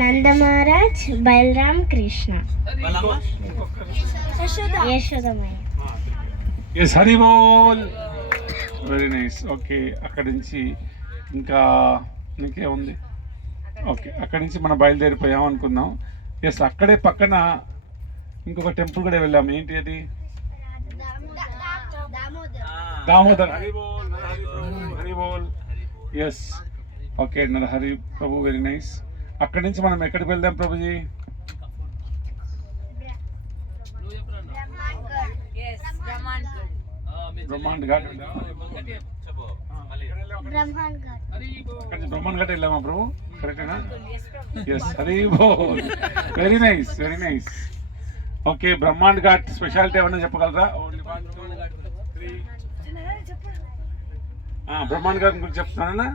నంద Maharaj, Balaram, Krishna, Yashodamayya. Yes, Hari బోల్. Very nice. Okay, అక్కడి నుంచి ఇంకా ఇంకేముంది? ఓకే, అక్కడి నుంచి మనం బయలుదేరిపోయాం అనుకుందాం. ఎస్, అక్కడే పక్కన ఇంకొక టెంపుల్ కూడా వెళ్ళాము. ఏంటి అది? దామోదర్. హరి బోల్, హరి బోల్. ఎస్, ఓకే, హరి ప్రభు. Very nice. అక్కడి నుంచి మనం ఎక్కడికి వెళ్దాం ప్రభుజీ? బ్రహ్మాండ్ ఘాట్. బ్రహ్మాండ్ ఘాట్ వెళ్ళామా ప్రభు? కరెక్టేనా? ఎస్, హరి బోల్. Very nice, very nice. Okay, Brahmand ghat speciality ఏమన్నా చెప్పగలరా? బ్రహ్మాండ్ ఘాట్ గురించి చెప్తున్నానా?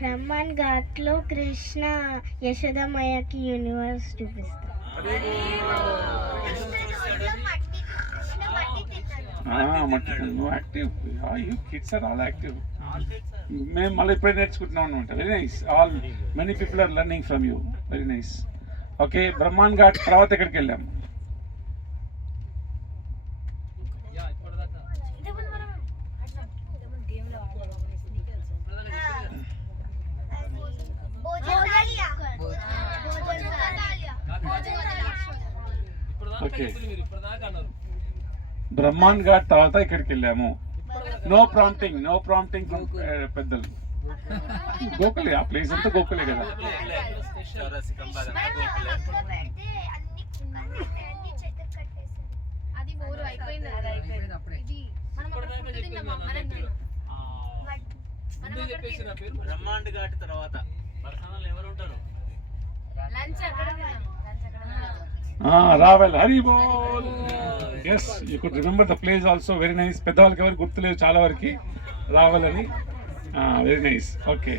బ్రహ్మాండ్ ఘాట్ లో కృష్ణ యశోదమయ్యకి యూనివర్స్ చూపిస్తారు. మేము మళ్ళీ ఇప్పుడే నేర్చుకుంటున్నాం అనమాట. Very nice. All many people are learning from you. Very nice. Okay, Brahmand ghat తర్వాత ఎక్కడికి వెళ్ళాము? ఓకే, బ్రహ్మాండ్ ఘాట్ తర్వాత ఇక్కడికి వెళ్ళాము. నో ప్రాంప్టింగ్ పెద్దలు. గోకులే, ఆ ప్లేస్ అంతా గోకులే కదా. బ్రహ్మాండ్ ఘాట్ తర్వాత ఎవరు ఉంటారు? రావెల్. హరి బోల్. Yes, you could remember the place also. Very nice. పెద్దవాళ్ళకి ఎవరికి గుర్తులేదు చాలా వరకు రావెల్ అని. Very nice. Okay,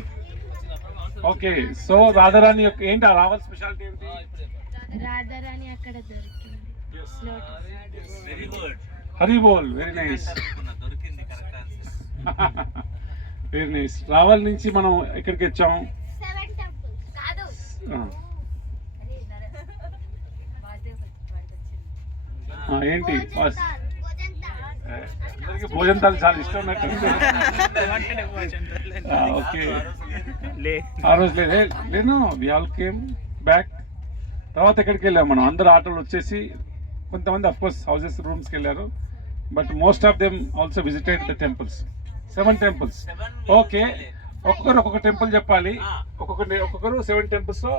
okay. So Radharani యొక్క ఏంటి ఆ రావెల్ స్పెషాలిటీ ఏంటి? రాధారాణి అక్కడ దొరికింది. హరి బోల్. వెరీ నైస్, దొరికింది. కరెక్ట్. Very nice. రావెల్ నుంచి మనం ఎక్కడికి వచ్చాం? ఏంటి? అందరికి భోజనాలు చాలా ఇష్టం. ఓకే, ఆ రోజు లేను. We all came back. తర్వాత ఎక్కడికి వెళ్ళాము మనం? అందరు ఆటోలు వచ్చేసి, కొంతమంది అఫ్ కోర్స్ హౌసెస్ రూమ్స్కి వెళ్ళారు. But most of them also visited the temples. 7 temples. Okay, ఒక్కొక్క టెంపుల్ చెప్పాలి. ఒక్కొక్కరు 7 temples లో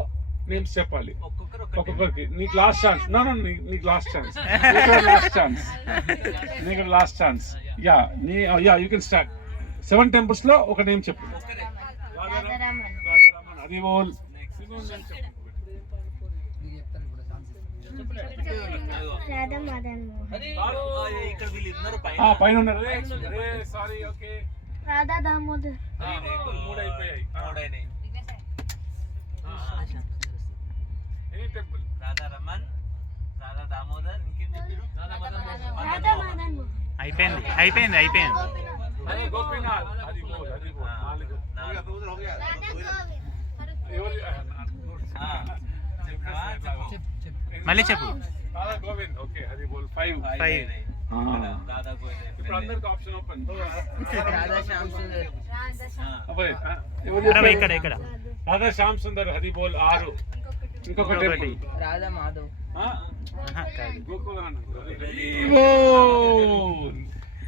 నేమ్స్ చెప్పాలి. ఒక్కొక్కరికి. నీకు లాస్ట్ ఛాన్స్. నీకు లాస్ట్ ఛాన్స్. నీకు last chance. Yeah you can start. 7 temples లో ఒక నేమ్ చెప్పు. అది బోల్. పైన ఉన్నారు. సారీ. ఓకే, రాధా దామోదర్. 3 అయిపోయాయి. Any temple? రాధా రమన్, రాధా దామోదర్, ఇంకేం చెప్పారు? అయిపోయింది. గోపీనాథ్. అది బోల్. 4. మళ్ళీ చెప్పు. రాధా గోవింద్. ఓకే, అది బోల్. 5. రాధా గోవింద్. ఇప్పుడు అందరికి ఆప్షన్ ఓపెన్. ఇక్కడ రాధా శ్యామ్ సుందర్. హరి బోల్. 6. ఇంకొక టెంపుల్ రాధా మాధవ్.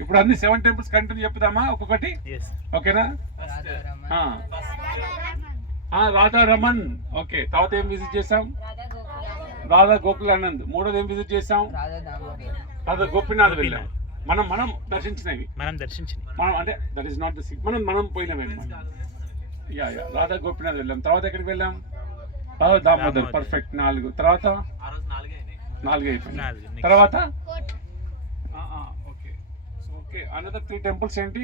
ఇప్పుడు అన్ని 7 temples కంటిన్యూ చెప్తామా ఒక్కొక్కటి? ఓకేనా? రాధా రమన్. ఓకే, తర్వాత ఏం విజిట్ చేసాం? రాధా గోకులానంద్. 3వది ఏం విజిట్ చేసాం? రాధా గోపీనాథ్ వెళ్ళాం. మనం దర్శించినవి. మనం అంటే that is not the seat. మనం పోయినవి అనమాట. యా రాధా గోపీనాథ్ వెళ్ళాం. తర్వాత ఎక్కడికి వెళ్ళాం? దామోదర్. పర్ఫెక్ట్. 4. తర్వాత 4 అయిపోయింది. తర్వాత ఓకే, అనదర్ 3 temples ఏంటి?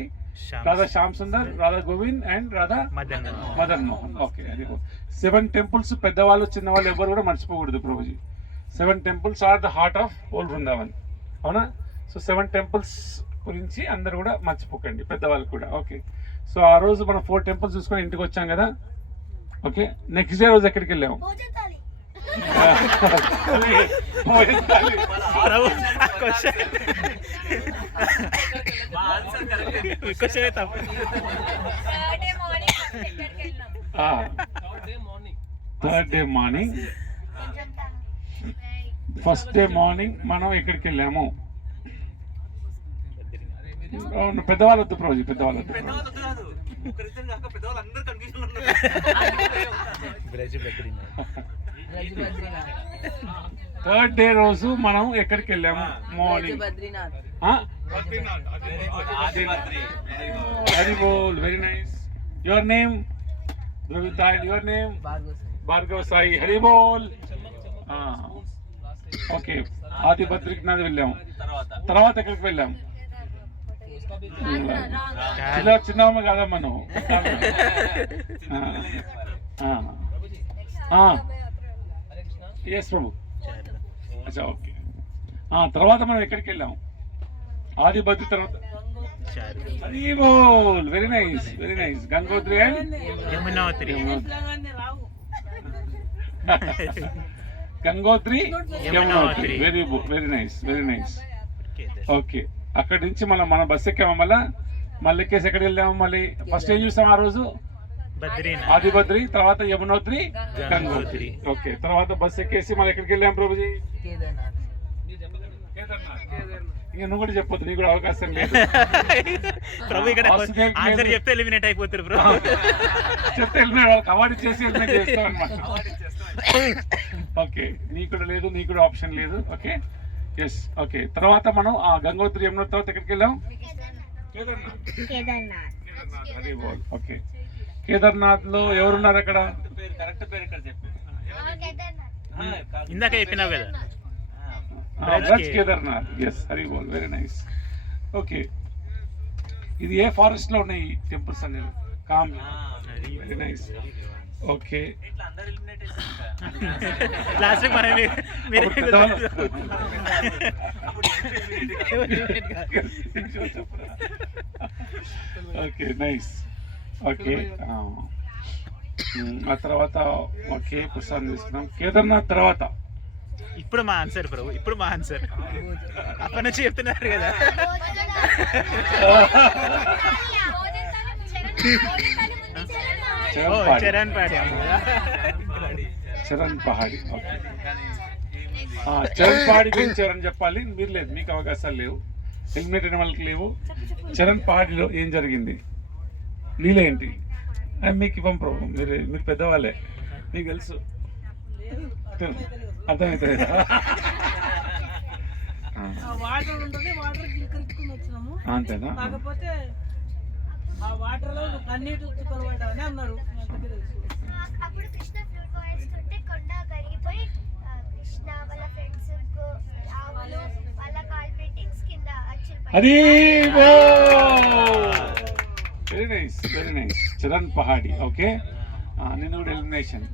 రాధా శ్యామ్ సుందర్, రాధా గోవింద్ అండ్ రాధా మదన్ మోహన్. ఓకే, అది 7 temples. పెద్దవాళ్ళు చిన్నవాళ్ళు ఎవరు కూడా మర్చిపోకూడదు Prabhuji. 7 temples are the heart of old Vrindavan. అవునా? సో 7 temples గురించి అందరు కూడా మర్చిపోకండి, పెద్దవాళ్ళు కూడా. ఓకే, సో ఆ రోజు మనం 4 temples చూసుకొని ఇంటికి వచ్చాం కదా. ఓకే, నెక్స్ట్ డే రోజు ఎక్కడికి వెళ్ళాము? ప్రభు క్వశ్చన్ తప్పు. Third day morning, first day morning మనం ఎక్కడికి వెళ్ళాము? అవును, పెద్దవాళ్ళు వద్దు రోజు, పెద్దవాళ్ళు వద్దు. థర్డ్ డే రోజు మనం ఎక్కడికి వెళ్ళాము మార్నింగ్? వెరీ బోల్, very nice. Your name? Your name? Bhargav Sai. Hari బోల్. ఓకే, ఆది బద్రీనాథ్ వెళ్ళాము. తర్వాత ఎక్కడికి వెళ్ళాము? చిన్నమ్మ కదా మనం. ఎస్ ప్రభు. అచ్చా, ఓకే. తర్వాత మనం ఎక్కడికి వెళ్ళాము? ఆది బద్రి తర్వాత హరి బోల్, very nice, very nice. Gangotri and Yamunotri. Gangotri, Yamunotri. Very very nice, very nice. Okay, అక్కడి నుంచి మన బస్ ఎక్కాము. మళ్ళీ ఎక్కేసి ఎక్కడికి వెళ్ళాము? మళ్ళీ ఫస్ట్ ఏం చూసాం ఆ రోజు? ఆది బద్రి, తర్వాత యమునోత్రి, గంగోత్రి. ఓకే, తర్వాత బస్ ఎక్కేసి మళ్ళీ ఎక్కడికి వెళ్ళాం ప్రభుజీ? ఇక నువ్వు కూడా చెప్పొద్దు, నీకు కూడా అవకాశం లేదు ప్రభు. ఇక్కడ ఆన్సర్ చెప్తే ఎలిమినేట్ అయిపోతారు బ్రో. చెప్తే ఎలిమినేట్, అవార్డు చేసి ఎలిమినేట్ చేస్తాం అనమాట. ఓకే, నీకు కూడా లేదు, నీకు కూడా ఆప్షన్ లేదు. Okay, yes. ఓకే, తర్వాత మనం ఆ గంగోత్రి యమునోత్రి తర్వాత ఎక్కడికి వెళ్ళాం? కేదార్నాథ్. ఓకే, కేదార్నాథ్ లో ఎవరున్నారు అక్కడ? కరెక్ట్ పేరు ఇక్కడ చెప్పు. ఇందాక చెప్పినావు కదా, కేదార్నాథ్. ఎస్, హరి బోల్, వెరీ నైస్. ఓకే, ఇది ఏ ఫారెస్ట్ లో ఉన్నాయి టెంపుల్స్ అనేది? కామ్. Very nice. Okay, last okay, nice. Okay, ఆ తర్వాత ఓకే ప్రసాదం తీసుకున్నాం. కేదార్నాథ్ తర్వాత ఇప్పుడు మా ఆన్సర్ ప్రభు, ఇప్పుడు మా ఆన్సర్. అప్పటి నుంచి చెప్తున్నారు కదా. చరణ్ పహాడి. చరణ్ పహాడి. ఓకే, చరణ్ పహాడి గురించి ఎవరని చెప్పాలి? మీరు లేదు, మీకు అవకాశాలు లేవు, హెల్మెట్ అయిన వాళ్ళకి లేవు. చరణ్ పహాడిలో ఏం జరిగింది? నీళ్ళు ఏంటి? మీకు ఇవ్వం ప్రభు, మీరు పెద్దవాళ్ళే, మీకు తెలుసు. అర్థమవుతుంది. అంతేనా? కాకపోతే ఆ వాటర్ లో కన్నీటి చుక్కలు పడ్డావని అన్నారు. అప్పుడు కృష్ణ ఫ్లూట్ వాయిస్తుంటే కొండ కరిగిపోయి కృష్ణ వాళ్ళ ఫ్రెండ్స్ ఆవులు వాళ్ళ కాల్ పెయింటింగ్స్ కింద Hari very nice, very nice. Charan Pahadi. Okay, నిన్ను కూడా ఎలిమినేషన్.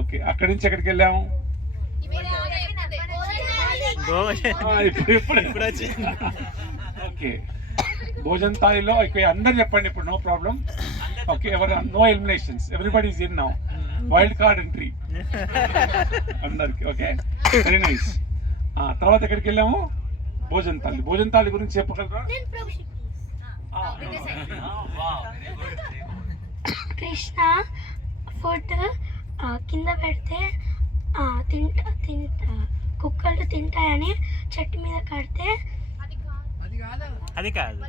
ఓకే, అక్కడి నుంచి ఎక్కడికి వెళ్ళాము? ఓకే, భోజన్ తాయిలో అందరు చెప్పండి ఇప్పుడు, no problem. Okay, no eliminations, everybody is in now. Wild card entry అందరికి. Okay, very nice. తర్వాత ఎక్కడికి వెళ్ళాము? భోజన్ తాలి. భోజన్ తాలి గురించి చెప్పగలరా? కృష్ణ ఫుడ్ కింద పెడితే కుక్కలు తింటాయని చెట్టు మీద కడితే అది కాదు.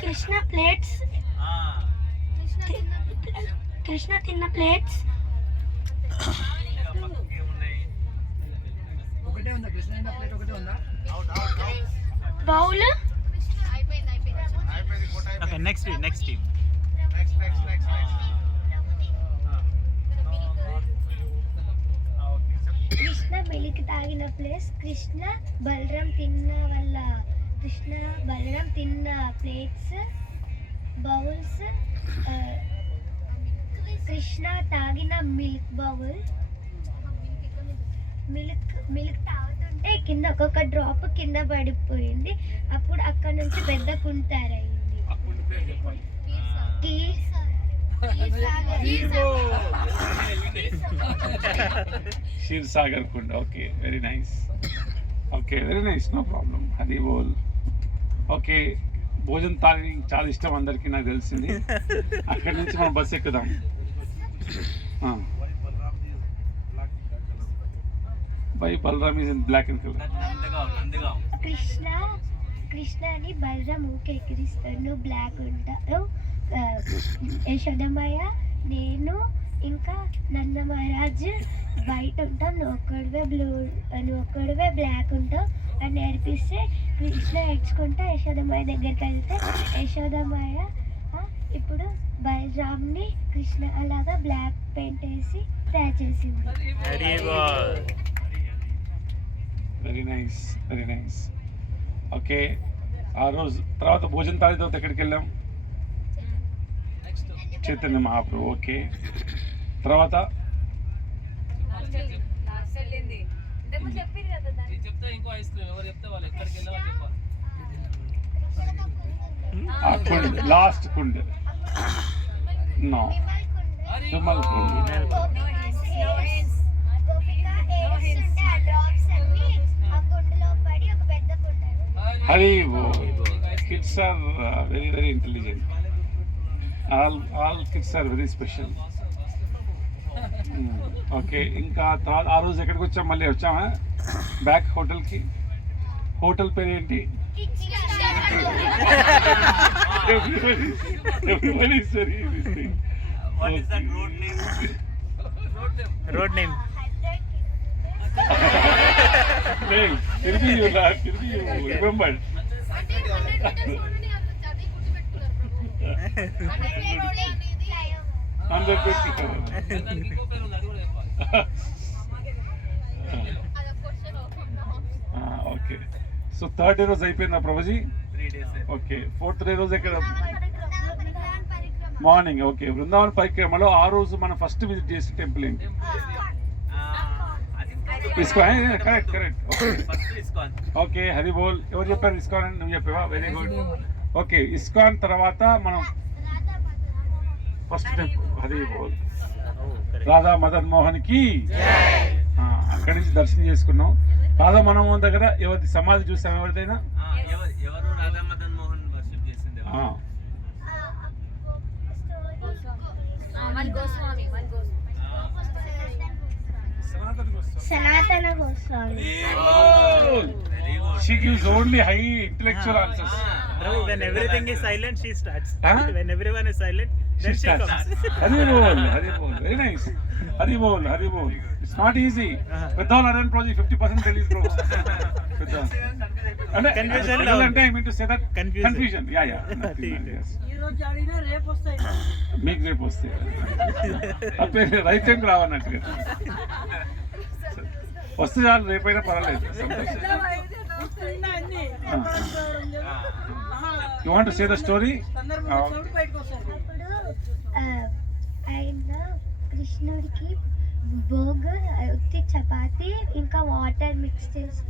కృష్ణ ప్లేట్స్, కృష్ణ తిన్న plates bowl. Okay, next team. Krishna milk తాగిన ప్లేస్, కృష్ణ బలరాం తిన్న ప్లేట్స్, బౌల్స్, కృష్ణ తాగిన మిల్క్ బౌల్, మిల్క్ మిల్క్ తాగుతుంటే కింద ఒక్కొక్క డ్రాప్ కింద పడిపోయింది. అప్పుడు అక్కడ నుంచి పెద్ద కుంట అయింది. క్షీర్ సాగర్ కుండ. Okay, very nice. Okay, very nice, no problem. Hari బోల్. ఓకే, భోజన్ తాలి చాలా ఇష్టం అందరికీ, నాకు తెలిసింది. అక్కడి నుంచి మనం బస్సు ఎక్కుదాం. By Balaram is in black and colour. కృష్ణని బలరాం ఊకే ఎక్కిరిస్తాడు. నువ్వు బ్లాక్ ఉంటావు, యశోదమయ్య, నేను ఇంకా నంద మహారాజ్ వైట్ ఉంటాం, నువ్వు ఒక్కడివే బ్లాక్ ఉంటావు అని నేర్పిస్తే కృష్ణ ఏడ్చుకుంటా యశోదమయ్య దగ్గరికి వెళ్తే యశోదమయ్య ఇప్పుడు బలరామ్ని కృష్ణ అలాగా బ్లాక్ పెయింట్ వేసి తయారు చేసింది. Very nice, very nice. Okay, ఆ రోజు తర్వాత భోజన తాళి తర్వాత ఎక్కడికి వెళ్ళాం? చైతన్య మహాప్రభు. ఓకే, తర్వాత last Kund. No, Vimal Kund. Hari kids are very very intelligent. All kids are very special. Okay, ఇంకా తర్వాత ఆ రోజు ఎక్కడికి వచ్చాం? మళ్ళీ వచ్చామా బ్యాక్ హోటల్కి? హోటల్ పేరు ఏంటి? Road name. Remember. Okay, so third day రోజు అయిపోయిందా Prabhuji? 3 days. Okay, fourth day రోజు ఎక్కడ? మార్నింగ్. ఓకే, బృందావన్ పరిక్రమలో ఆ రోజు మనం ఫస్ట్ విజిట్ చేసే టెంపుల్ ఏంటి? ISKCON. Correct correct. Okay, Hari బోల్. ఎవరు చెప్పారు ఇస్కాన్ అని? నువ్వు చెప్పావా? Very good. ఓకే, ఇస్కాన్ తర్వాత మనం ఫస్ట్ టెంపుల్ హరి బోల్ రాధా మదన్ మోహన్ కి. అక్కడి నుంచి దర్శనం చేసుకున్నాం. రాధా మదన్ మోహన్ దగ్గర ఎవరి సమాధి చూసాం? ఎవరిదైనా? ఎవరు రాధా మదన్ మోహన్ వర్షిప్ చేసింది? సనాతన Goswami. She gives only high intellectual answers. When everything is silent, she starts. When everyone is silent, then she comes. Hari bol, Hari bol. Very nice. Hari bol, Hari bol. It's not easy. Without Aran project, 50% release bro. Confusion. I mean to say that confusion. Yeah. Yes. ఈ రోజు అడిగినా రేపు వస్తాయి. మీకు రేపు వస్తాయి. అప్పుడు right టైంకి రావన్నట్టుగా వస్తే చాలు, రేపైనా పర్వాలేదు. You want to say the story? అప్పుడు ఆయన కృష్ణుడికి భోగ్ ఉత్తి చపాతి ఇంకా వాటర్ మిక్స్ చేసి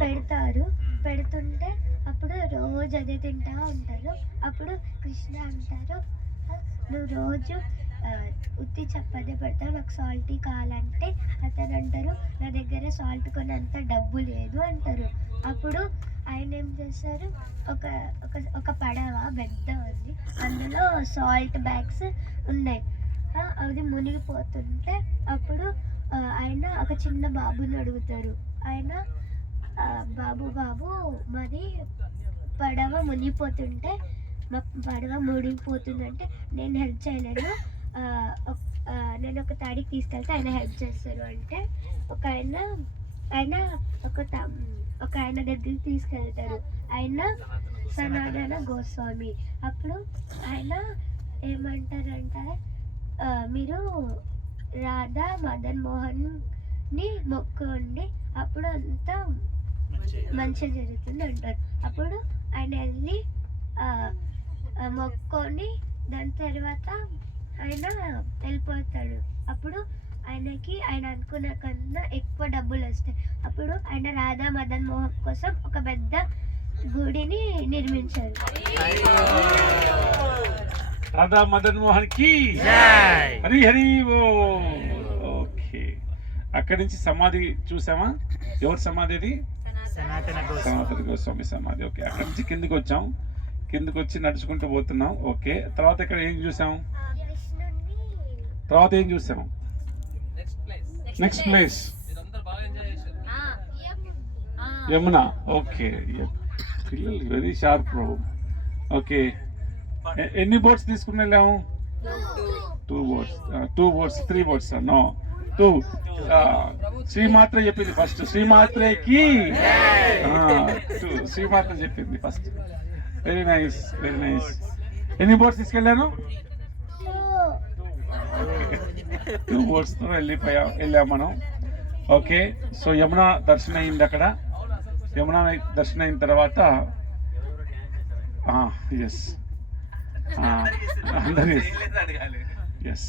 పెడతారు. పెడుతుంటే అప్పుడు రోజు అదే తింటా ఉంటారు. అప్పుడు కృష్ణ అంటారు, నువ్వు రోజు ఉత్తి చపాతి పెడతావు, నాకు సాల్టీ కావాలంటే అతను అంటారు, నా దగ్గర సాల్ట్ కొనంత డబ్బు లేదు అంటారు. అప్పుడు ఆయన ఏం చేస్తారు, ఒక పడవ పెద్ద ఉంది, అందులో సాల్ట్ బ్యాగ్స్ ఉన్నాయి. అది మునిగిపోతుంటే అప్పుడు ఆయన ఒక చిన్న బాబుని అడుగుతారు. ఆయన బాబు మరి పడవ మునిగిపోతుంటే పడవ మునిగిపోతుందంటే నేను హెల్ప్ చేయలేను, నేను ఒక తాడికి తీసుకెళ్తే ఆయన హెల్ప్ చేస్తారు అంటే ఒక ఆయన దగ్గరికి తీసుకెళ్తారు. ఆయన సనాతన గోస్వామి. అప్పుడు ఆయన ఏమంటారంటే, మీరు రాధా మదన్ మోహన్ని మొక్కండి, అప్పుడు అంతా మంచిగా జరుగుతుంది అంటారు. అప్పుడు ఆయన వెళ్ళి మొక్కొని దాని తర్వాత ఆయన వెళ్ళిపోతాడు. అప్పుడు ఆయనకి ఆయన అనుకున్న కన్నా ఎక్కువ డబ్బులు వస్తాయి. అప్పుడు ఆయన రాధా మదన్ మోహన్ కోసం ఒక పెద్ద గుడిని నిర్మించారు. రాధా మదన్ మోహన్ కి జై. హరి హరి ఓ. ఓకే, అక్కడి నుంచి సమాధి చూసామా? ఎవరి సమాధి అది? సనాతన గోస్వామి. సనాతన గోస్వామి సమాధి. ఓకే, అక్కడి నుంచి కిందికి వచ్చాం. కిందికి వచ్చి నడుచుకుంటూ పోతున్నాం. ఓకే, తర్వాత ఇక్కడ ఏం చూసాం? కృష్ణుడిని తర్వాత ఏం చూసాం? Next place Yamuna. ఓకే, పిల్లలు వెరీ షార్ప్. ఓకే, ఎన్ని బోట్స్ తీసుకుని వెళ్ళాము? 2 boats, 3 boats. నో 2. శ్రీమాత్ర చెప్పింది ఫస్ట్. శ్రీమాత్రకి శ్రీమాత్ర చెప్పింది first. Very nice, very nice. ఎన్ని బోట్స్ తీసుకెళ్ళాను? 2 boats తో వెళ్ళాం మనం. ఓకే, సో యమున దర్శనం అయింది అక్కడ. యమున దర్శనం అయిన తర్వాత ఎస్ అందరి ఎస్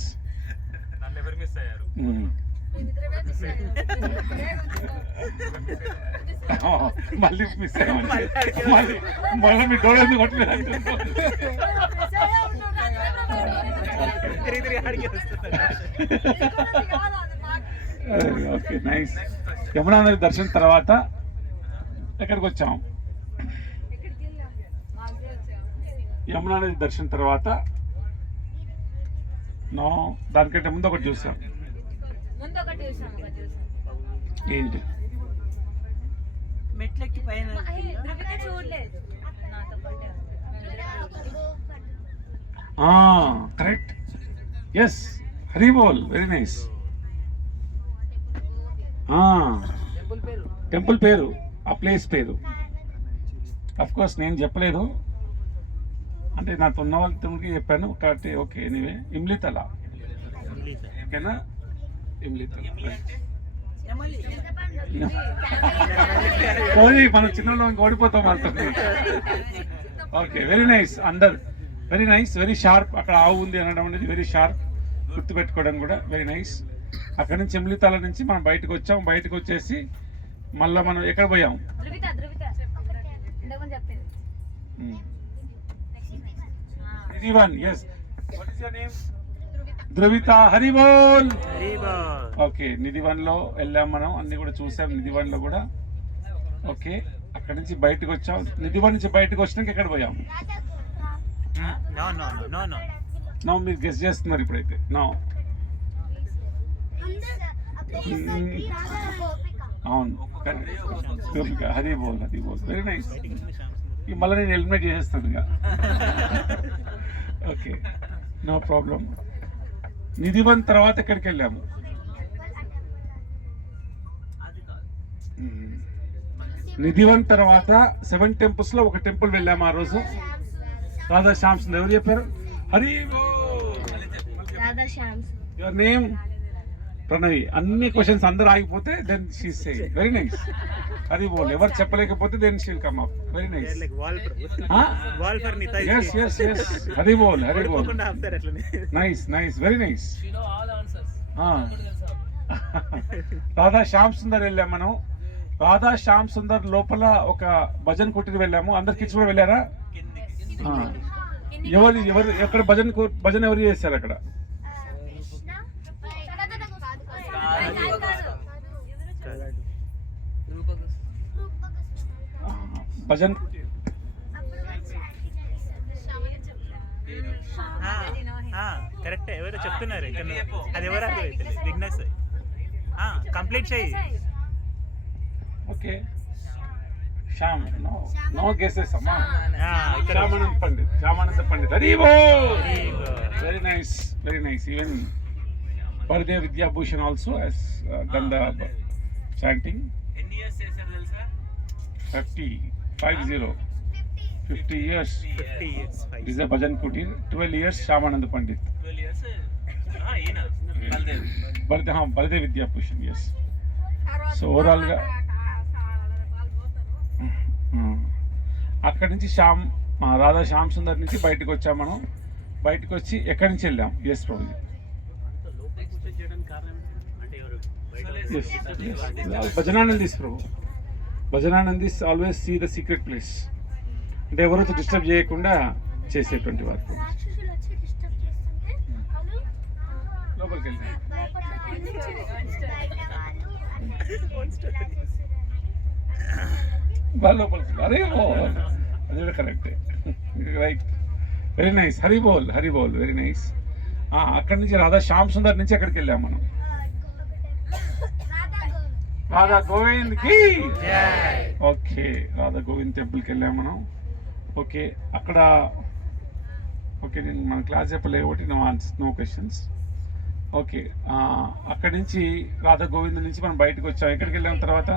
మళ్ళీ మిస్ అయ్యామండి. మళ్ళీ మీ డోర్ ఎందుకు కొట్టలేదు? Okay, nice. యమునా నది దర్శనం తర్వాత ఎక్కడికి వచ్చాం? యమునా నది దర్శనం తర్వాత నో, దానికంటే ముందు ఒకటి చూసాం. ఏంటి? మెట్లెక్కి పైన కరెక్ట్, ఎస్, హరి బోల్, వెరీ నైస్. టెంపుల్ పేరు, ఆ ప్లేస్ పేరు అఫ్ కోర్స్ నేను చెప్పలేదు, అంటే నాతో ఉన్న వాళ్ళకి చెప్పాను కాబట్టి. Okay, anyway, Imlitala. ఓకేనా, ఇమ్లితలా. మనం చిన్నలో ఇంకా ఓడిపోతాం అంటుంది. Okay, very nice. అందరు వెరీ నైస్, వెరీ షార్ప్. అక్కడ ఆవు ఉంది అనడం అనేది వెరీ షార్ప్, గుర్తుపెట్టుకోవడం కూడా వెరీ నైస్. అక్కడ నుంచి ఇమ్లితల నుంచి మనం బయటకు వచ్చాం. బయటకు వచ్చేసి మళ్ళీ మనం ఎక్కడ పోయాం? Nidhivan. Yes, what is your name? Dhruvita. Hari బోల్. ఓకే, నిధివన్ లో వెళ్ళాం మనం, అన్ని కూడా చూసాం నిధివన్ లో కూడా. ఓకే, అక్కడ నుంచి బయటకు వచ్చాం. నిధివన్ నుంచి బయటకు వచ్చినాక ఎక్కడ పోయాం? నో, మీరు గెస్ చేస్తున్నారు ఇప్పుడైతే. నో, అవును, గోపిక. హరి బోల్, హరి బోల్, వెరీ నైస్. మళ్ళీ నేను ఎలిమినేట్ చేసేస్తాను ఇక. Okay, no problem. నిధివన్ తర్వాత ఎక్కడికి వెళ్ళాము? నిధివన్ తర్వాత 7 temples లో ఒక టెంపుల్ వెళ్ళాము ఆ రోజు. రాధా శ్యామ్ సుందర్. ఎవరు చెప్పారు? Hari your name? ప్రణవి. అన్ని క్వశ్చన్స్ అందరూ ఆగిపోతే then she say very nice. Hari బోల్. ఎవరు చెప్పలేకపోతే then she'll come up. Very nice. Yes yes yes, Hari బోల్, హరి బోల్. Nice nice, very nice. Radha Shyam Sundar వెళ్ళాం మనం. రాధా శ్యామ్ సుందర్ లోపల ఒక భజన్ కుటీర్ వెళ్ళాము. అందరు కిడ్స్ కూడా వెళ్ళారా? ఎవరు ఎవరు ఎక్కడ భజన ఎవరు చేశారు అక్కడ? భజన్ కరెక్ట్. ఎవరు చెప్తున్నారు? అది ఎవరు? విఘ్నేష్. కంప్లీట్ చేయి. ఓకే, శ్యామ్. నో గెసెస్ అమ్మా. శ్యామానంద పండిత్, శ్యామానంద పండిత్. హరి బోల్. Very nice, very nice. Even Baladev Vidyabhushan also has done the chanting. 50 years. This is a bhajan kutir. 12 years Shyamananda Pandit. 12 years. Baladev Vidyabhushan. Yes. So overall ga అక్కడి నుంచి రాధా శ్యామ్ సుందర్ నుంచి బయటకు వచ్చాం మనం. బయటకు వచ్చి ఎక్కడి నుంచి వెళ్ళాం? ఎస్ ప్రభు. భజనానందీస్ ప్రభు, భజనానందీస్ always see the secret place, అంటే ఎవరైతే డిస్టర్బ్ చేయకుండా చేసేటువంటి వారు ప్రభు. రాక్షసులు వచ్చి డిస్టర్బ్ చేస్తుంటే వాళ్ళు లోపలికి వెళ్ళి బయట వాళ్ళ లోపలికి అరే అది కూడా కరెక్టే, రైట్, వెరీ నైస్. హరి బోల్ వెరీ నైస్. అక్కడి నుంచి రాధా శ్యామ్ సుందర్ నుంచి అక్కడికి వెళ్ళాం మనం, రాధా గోవింద్కి. ఓకే, రాధా గోవింద్ టెంపుల్కి వెళ్ళాం మనం. ఓకే, అక్కడ ఓకే నేను మన క్లాస్ చెప్పలేదు ఒకటి నో క్వశ్చన్స్. ఓకే, అక్కడి నుంచి రాధా గోవింద్ నుంచి మనం బయటకు వచ్చాం. ఎక్కడికి వెళ్ళాం తర్వాత?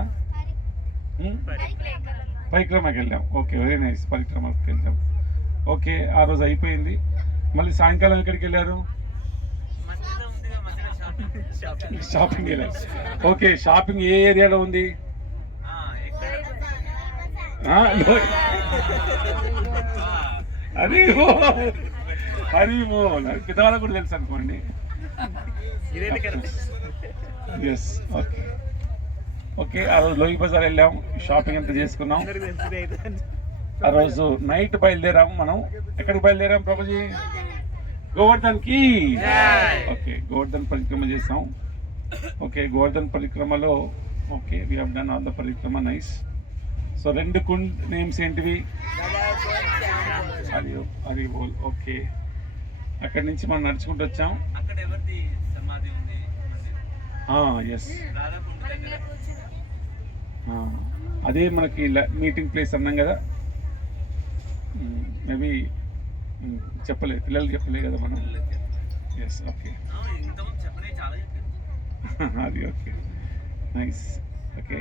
పరిక్రమకి వెళ్ళాం. ఓకే, వెరీ నైస్, పరిక్రమకి వెళ్ళాం. ఓకే, ఆ రోజు అయిపోయింది. మళ్ళీ సాయంకాలం ఎక్కడికి వెళ్ళారు? షాపింగ్ వెళ్ళారు. ఓకే, షాపింగ్ ఏ ఏరియాలో ఉంది? హరి బోల్ పెద్దవాళ్ళకు కూడా తెలుసు అనుకోండి. Yes, okay okay. ఆ రోజు లోయి బజార్ వెళ్ళాం, షాపింగ్ అంతా చేసుకున్నాం. ఆ రోజు నైట్ బయలుదేరాము మనం. ఎక్కడికి బయలుదేరాం ప్రభుజీ? గోవర్ధన్కి. ఓకే, గోవర్ధన్ పరిక్రమ చేసాం. ఓకే, గోవర్ధన్ పరిక్రమలో okay we have done all the parikrama, nice. So 2 kund names ఏంటివి? హరి బోల్. ఓకే, అక్కడి నుంచి మనం నడుచుకుంటూ వచ్చాం. అక్కడ ఎవరిది సమాధి ఉంది? ఎస్, రాధాకుండ దగ్గర. అదే మనకి మీటింగ్ ప్లేస్ అన్నాం కదా. మేబీ చెప్పలేదు, పిల్లలకి చెప్పలేదు కదా మనం. ఎస్, ఓకే, ఇంతకుముందు చెప్పలే, చాలా చెప్పారు. అది ఓకే, నైస్. ఓకే,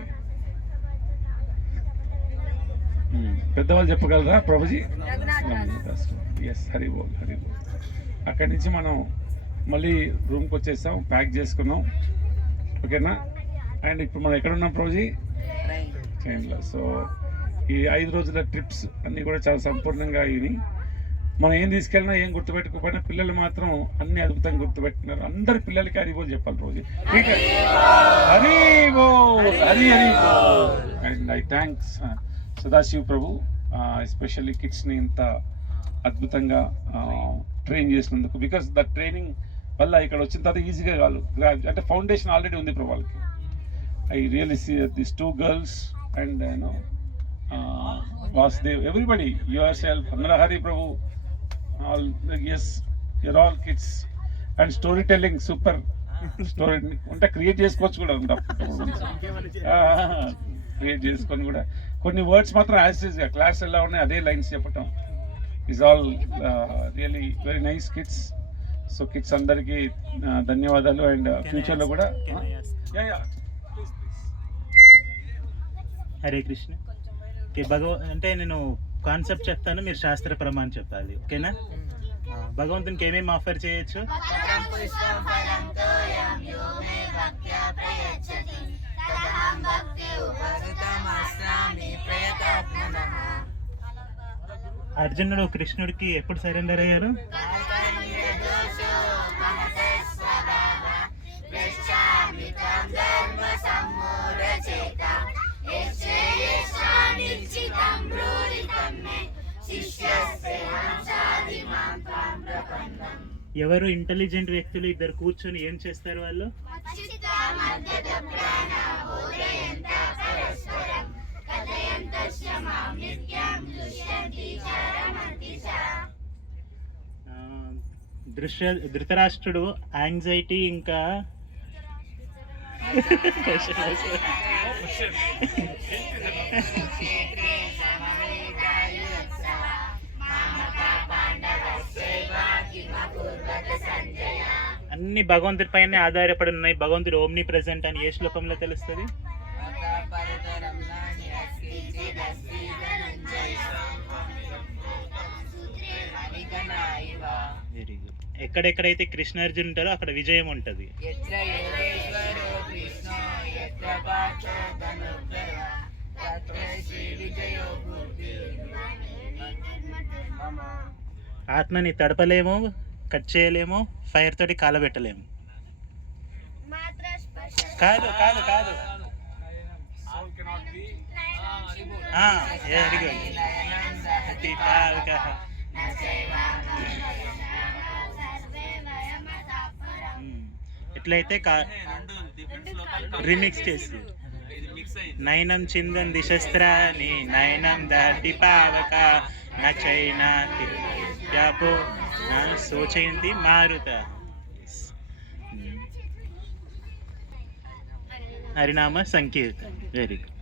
పెద్దవాళ్ళు చెప్పగలరా ప్రభుజీ? ఎస్, హరి బోల్. అక్కడి నుంచి మనం మళ్ళీ రూమ్కి వచ్చేసాం, ప్యాక్ చేసుకున్నాం. ఓకేనా? అండ్ ఇప్పుడు మనం ఎక్కడ ఉన్నాం ప్రభుజీ? ట్రైన్లో. సో ఈ 5 రోజుల ట్రిప్స్ అన్నీ కూడా చాలా సంపూర్ణంగా అయినాయి. మనం ఏం తీసుకెళ్ళినా ఏం గుర్తుపెట్టుకోకపోయినా పిల్లలు మాత్రం అన్ని అద్భుతంగా గుర్తుపెట్టుకున్నారు. అందరి పిల్లలకి హరి బోల్ చెప్పాలి రోజు. హరి బోల్. And I thanks Sadashiv Prabhu, especially కిడ్స్ని ఇంత అద్భుతంగా ట్రైన్ చేసినందుకు. బికాస్ ద ట్రైనింగ్ వల్ల ఇక్కడ వచ్చిన తర్వాత ఈజీగా కాదు, అంటే ఫౌండేషన్ ఆల్రెడీ ఉంది ప్రభు వాళ్ళకి. I really see this 2 girls and Vasudev, everybody, yourself, Hari Prabhu, all, yes, you're all kids. And storytelling, super. Story అంటే క్రియేట్ చేసుకోవచ్చు కూడా, క్రియేట్ చేసుకొని కూడా కొన్ని వర్డ్స్ మాత్రం యాసిడ్గా క్లాస్ ఎలా ఉన్నాయి అదే లైన్స్ చెప్పటం is all really very nice kids. So kids అందరికీ ధన్యవాదాలు. అండ్ ఫ్యూచర్లో కూడా హరే కృష్ణ. అంటే నేను కాన్సెప్ట్ చెప్తాను, మీరు శాస్త్ర ప్రమాణం చెప్పాలి, ఓకేనా? భగవంతునికి ఏమేమి ఆఫర్ చేయొచ్చు? అర్జునుడు కృష్ణుడికి ఎప్పుడు సరెండర్ అయ్యారు? ఎవరు ఇంటెలిజెంట్ వ్యక్తులు ఇద్దరు కూర్చొని ఏం చేస్తారు వాళ్ళు? ధృతరాష్ట్రుడు యాంగ్జైటీ ఇంకా అన్ని భగవంతుడి పైన ఆధారపడి ఉన్నాయి. భగవంతుడు ఓమ్ని ప్రెజెంట్ అని ఏ శ్లోకంలో తెలుస్తుంది? Very good. ఎక్కడెక్కడైతే కృష్ణార్జున్ ఉంటారో అక్కడ విజయం ఉంటుంది. ఆత్మని తడపలేము, కట్ చేయలేము, ఫైర్ తోటి కాలబెట్టలేము. కాదు కాదు కాదు Soul cannot be. Very good దీపావకః. ఎట్లయితే రెండు డిఫరెంట్ శ్లోకాలు రిమిక్స్ చేసి ఇది మిక్స్ అయింది. నయనం చిందంది శస్త్రాన్ని నయనం దాటి పావక నచైనాతి వ్యాపో నా సోచయంతి మారుత. హరినామ సంకీర్తన. Very good.